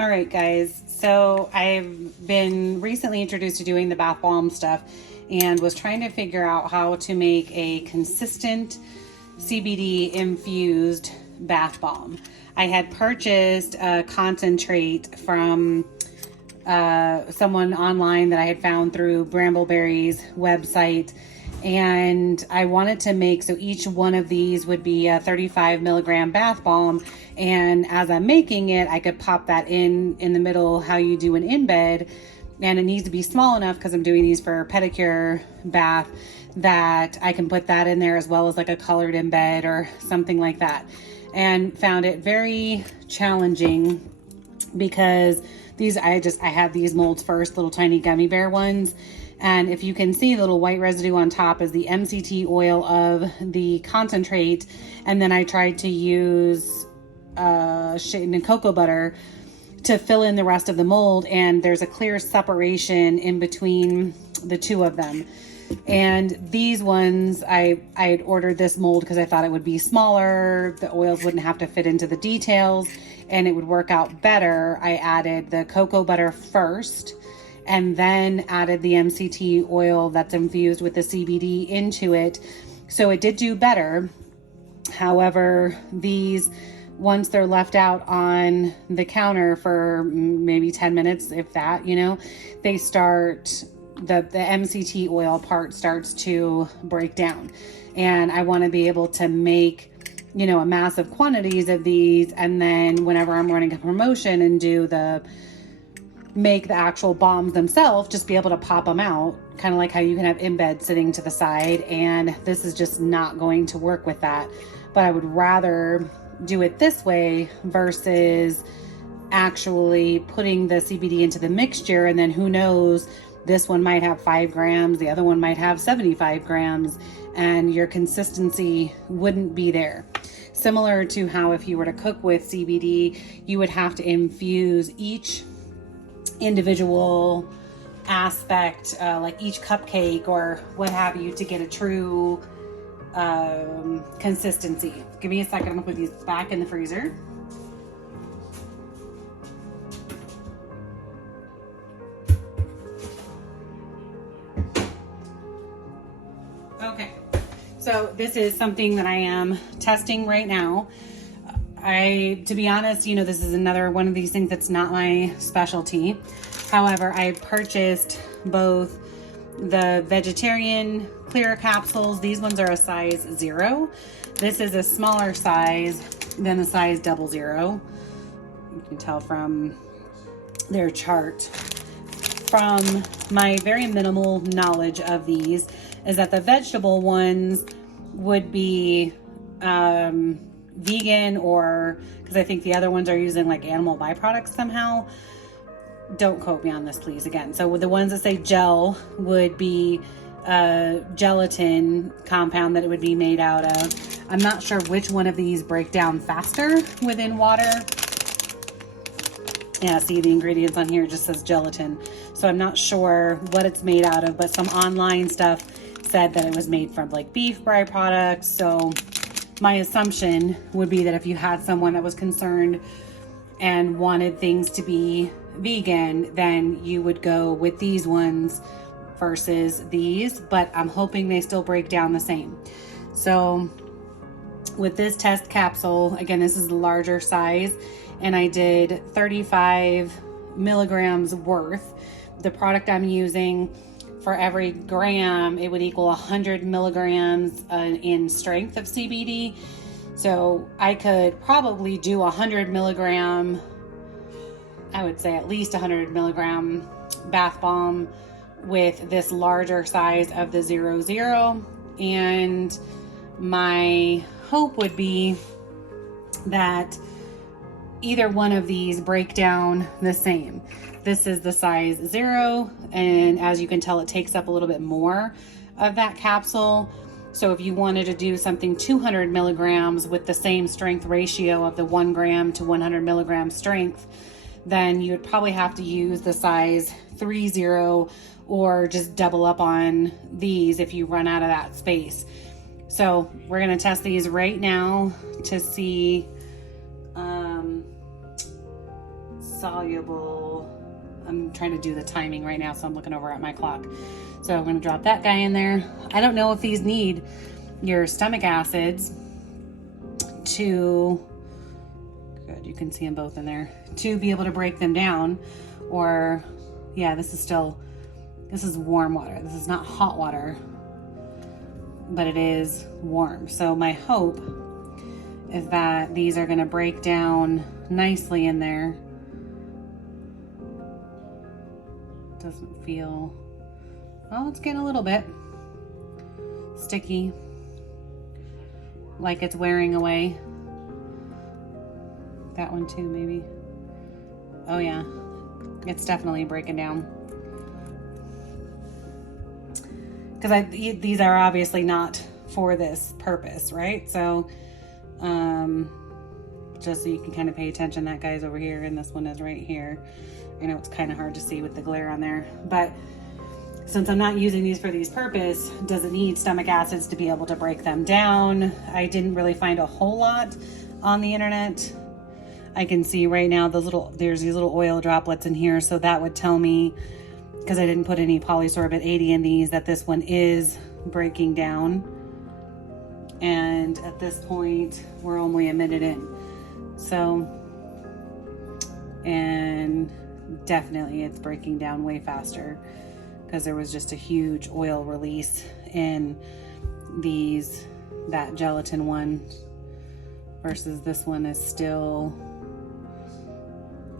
All right, guys. So I've been recently introduced to doing the bath bomb stuff and was trying to figure out how to make a consistent CBD infused bath bomb. I had purchased a concentrate from someone online that I had found through Brambleberry's website, and I wanted to make, so each one of these would be a 35 milligram bath bomb, and as I'm making it, I could pop that in the middle how you do an in bed, and it needs to be small enough because I'm doing these for pedicure bath that I can put that in there as well as like a colored in bed or something like that, and found it very challenging because I had these molds first, little tiny gummy bear ones. And if you can see, the little white residue on top is the MCT oil of the concentrate. And then I tried to use cocoa butter to fill in the rest of the mold. And there's a clear separation in between the two of them. And these ones, I had ordered this mold because I thought it would be smaller. The oils wouldn't have to fit into the details and it would work out better. I added the cocoa butter first and then added the MCT oil that's infused with the CBD into it. So it did do better. However, these, once they're left out on the counter for maybe 10 minutes, if that, they start, the MCT oil part starts to break down. And I want to be able to make, a massive quantities of these. And then whenever I'm running a promotion and make the actual bombs themselves, just be able to pop them out, kind of like how you can have in bed sitting to the side. And this is just not going to work with that. But I would rather do it this way versus actually putting the CBD into the mixture. And then who knows, this one might have 5 grams, the other one might have 75 grams, and your consistency wouldn't be there. Similar to how if you were to cook with CBD, you would have to infuse each individual aspect, like each cupcake or what have you, to get a true consistency. Give me a second, I'm gonna put these back in the freezer. Okay, so this is something that I am testing right now. To be honest, this is another one of these things that's not my specialty. However, I purchased both the vegetarian clear capsules. These ones are a size 0. This is a smaller size than the size 00. You can tell from their chart. From my very minimal knowledge of these is that the vegetable ones would be vegan, or because I think the other ones are using like animal byproducts somehow. Don't quote me on this, please, again. So the ones that say gel would be gelatin compound that it would be made out of. I'm not sure which one of these break down faster within water. Yeah, see, the ingredients on here just says gelatin. So I'm not sure what it's made out of, but some online stuff said that it was made from like beef byproducts. So my assumption would be that if you had someone that was concerned and wanted things to be vegan, then you would go with these ones versus these, but I'm hoping they still break down the same. So with this test capsule, again, this is the larger size, and I did 35 milligrams worth. The product I'm using, for every gram, it would equal 100 milligrams in strength of CBD. So I could probably do 100 milligram, I would say at least 100 milligram bath bomb with this larger size of the 00. And my hope would be that either one of these break down the same. This is the size 0, and as you can tell, it takes up a little bit more of that capsule. So if you wanted to do something 200 milligrams with the same strength ratio of the 1 gram to 100 milligram strength, then you would probably have to use the size 30 or just double up on these if you run out of that space. So we're gonna test these right now to see soluble. I'm trying to do the timing right now, so I'm looking over at my clock. So I'm going to drop that guy in there. I don't know if these need your stomach acids to, good, you can see them both in there, to be able to break them down. Or, yeah, this is warm water. This is not hot water, but it is warm. So my hope is that these are going to break down nicely in there. Doesn't feel, well, it's getting a little bit sticky, like it's wearing away. That one too, maybe. Oh yeah, it's definitely breaking down. Because these are obviously not for this purpose, right? So just so you can kind of pay attention, that guy's over here and this one is right here. I know it's kind of hard to see with the glare on there, but since I'm not using these for these purpose, does it need stomach acids to be able to break them down? I didn't really find a whole lot on the internet. I can see right now there's these little oil droplets in here, so that would tell me, because I didn't put any polysorbate 80 in these, that this one is breaking down. And at this point, we're only a minute in. So, and definitely it's breaking down way faster, because there was just a huge oil release in that gelatin one versus this one is still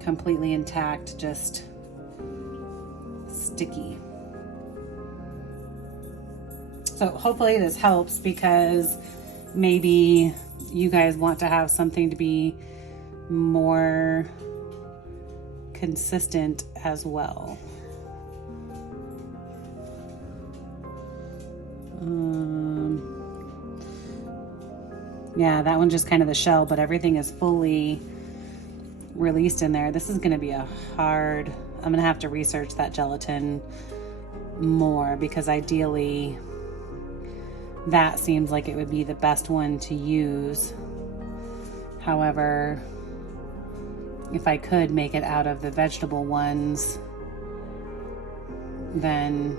completely intact, just sticky. So hopefully this helps, because maybe you guys want to have something to be more consistent as well. Yeah, that one just kind of the shell, but everything is fully released in there. This is going to be I'm going to have to research that gelatin more, because ideally that seems like it would be the best one to use. However, if I could make it out of the vegetable ones, then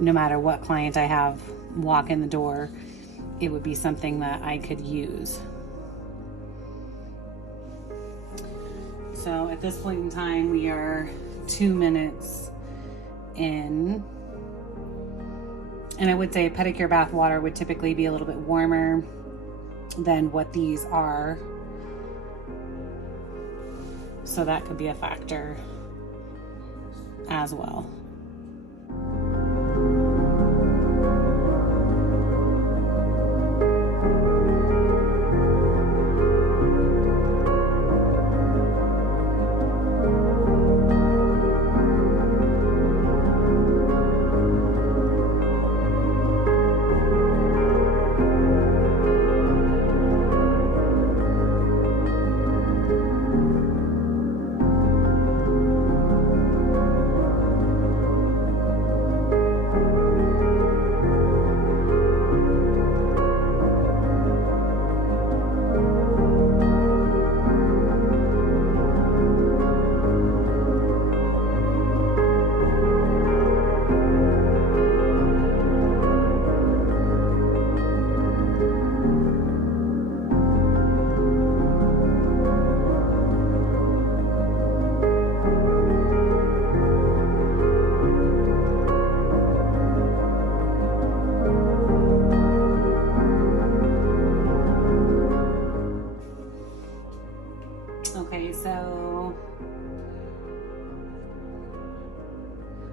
no matter what client I have walk in the door, it would be something that I could use. So at this point in time, we are 2 minutes in. And I would say pedicure bath water would typically be a little bit warmer than what these are. So that could be a factor as well.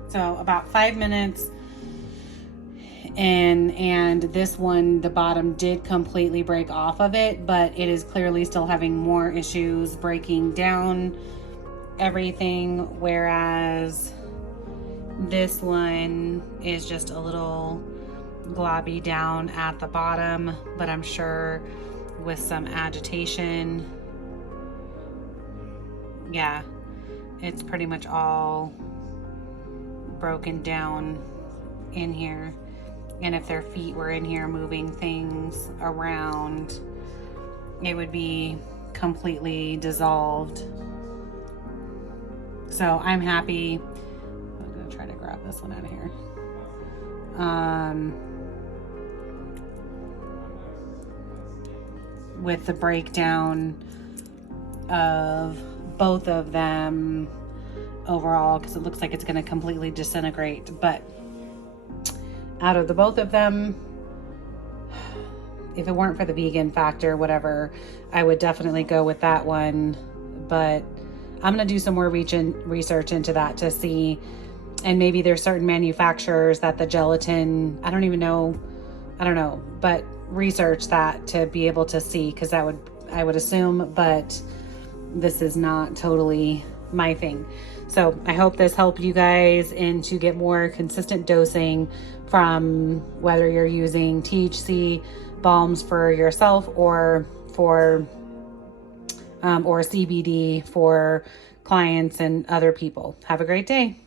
So about 5 minutes in, and this one, the bottom did completely break off of it, but it is clearly still having more issues breaking down everything, whereas this one is just a little globby down at the bottom, but I'm sure with some agitation, yeah, it's pretty much all broken down in here. And if their feet were in here moving things around, it would be completely dissolved. So I'm happy. I'm gonna try to grab this one out of here. With the breakdown of both of them overall, because it looks like it's going to completely disintegrate. But out of the both of them, if it weren't for the vegan factor, whatever, I would definitely go with that one. But I'm going to do some more research into that to see. And maybe there's certain manufacturers that the gelatin, I don't know, but research that to be able to see, because I would assume, but this is not totally my thing. So I hope this helped you guys and to get more consistent dosing from whether you're using THC balms for yourself or for or CBD for clients and other people. Have a great day.